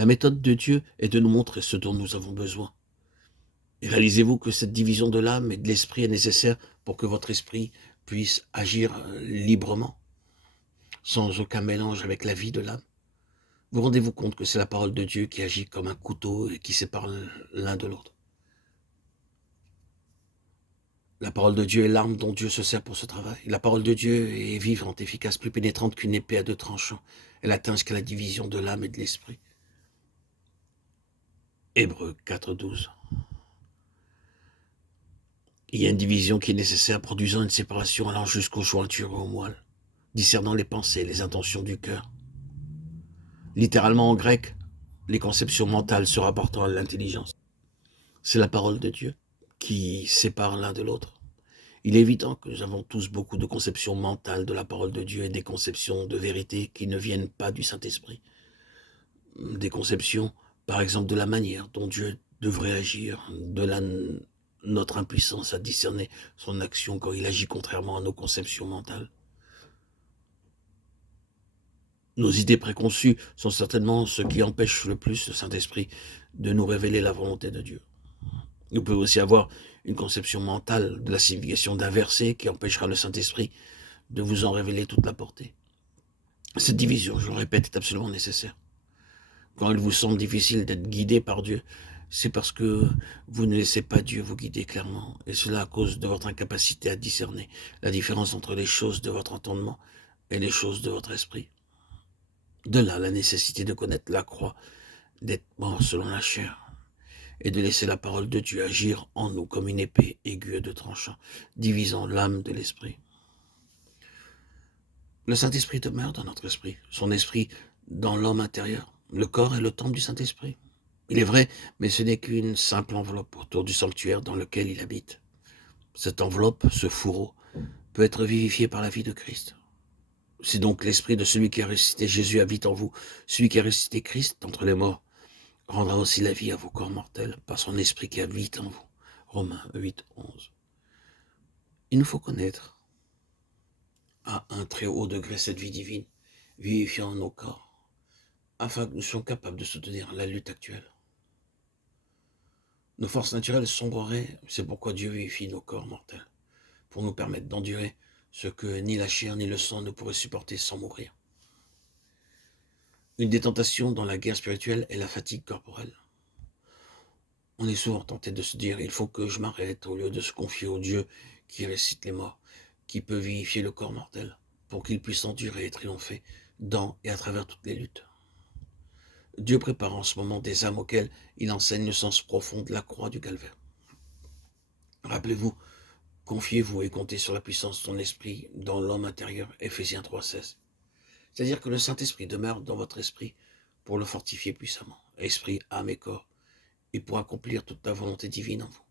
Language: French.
La méthode de Dieu est de nous montrer ce dont nous avons besoin. Et réalisez-vous que cette division de l'âme et de l'esprit est nécessaire pour que votre esprit puisse agir librement, sans aucun mélange avec la vie de l'âme. Vous rendez-vous compte que c'est la parole de Dieu qui agit comme un couteau et qui sépare l'un de l'autre. La parole de Dieu est l'arme dont Dieu se sert pour ce travail. La parole de Dieu est vivante, efficace, plus pénétrante qu'une épée à deux tranchants. Elle atteint jusqu'à la division de l'âme et de l'esprit. Hébreux 4:12. Il y a une division qui est nécessaire, produisant une séparation allant jusqu'aux jointures et aux moelles, discernant les pensées, les intentions du cœur. Littéralement en grec, les conceptions mentales se rapportant à l'intelligence. C'est la parole de Dieu qui sépare l'un de l'autre. Il est évident que nous avons tous beaucoup de conceptions mentales de la parole de Dieu et des conceptions de vérité qui ne viennent pas du Saint-Esprit. Des conceptions, par exemple, de la manière dont Dieu devrait agir, notre impuissance à discerner son action quand il agit contrairement à nos conceptions mentales. Nos idées préconçues sont certainement ce qui empêche le plus le Saint-Esprit de nous révéler la volonté de Dieu. Nous pouvons aussi avoir une conception mentale de la signification d'un verset qui empêchera le Saint-Esprit de vous en révéler toute la portée. Cette division, je le répète, est absolument nécessaire. Quand il vous semble difficile d'être guidé par Dieu, c'est parce que vous ne laissez pas Dieu vous guider clairement, et cela à cause de votre incapacité à discerner la différence entre les choses de votre entendement et les choses de votre esprit. De là la nécessité de connaître la croix, d'être mort selon la chair, et de laisser la parole de Dieu agir en nous comme une épée aiguë à deux tranchants, divisant l'âme de l'esprit. Le Saint-Esprit demeure dans notre esprit, son esprit dans l'homme intérieur. Le corps est le temple du Saint-Esprit. Il est vrai, mais ce n'est qu'une simple enveloppe autour du sanctuaire dans lequel il habite. Cette enveloppe, ce fourreau, peut être vivifié par la vie de Christ. Si donc l'esprit de celui qui a ressuscité Jésus habite en vous, celui qui a ressuscité Christ d'entre les morts rendra aussi la vie à vos corps mortels par son esprit qui habite en vous. Romains 8:11. Il nous faut connaître à un très haut degré cette vie divine, vivifiant nos corps, afin que nous soyons capables de soutenir la lutte actuelle. Nos forces naturelles sombreraient, c'est pourquoi Dieu vivifie nos corps mortels, pour nous permettre d'endurer ce que ni la chair ni le sang ne pourraient supporter sans mourir. Une des tentations dans la guerre spirituelle est la fatigue corporelle. On est souvent tenté de se dire « il faut que je m'arrête » au lieu de se confier au Dieu qui ressuscite les morts, qui peut vivifier le corps mortel, pour qu'il puisse endurer et triompher dans et à travers toutes les luttes. Dieu prépare en ce moment des âmes auxquelles il enseigne le sens profond de la croix du calvaire. Rappelez-vous, confiez-vous et comptez sur la puissance de son esprit dans l'homme intérieur, Éphésiens 3:16. C'est-à-dire que le Saint-Esprit demeure dans votre esprit pour le fortifier puissamment, esprit, âme et corps, et pour accomplir toute la volonté divine en vous.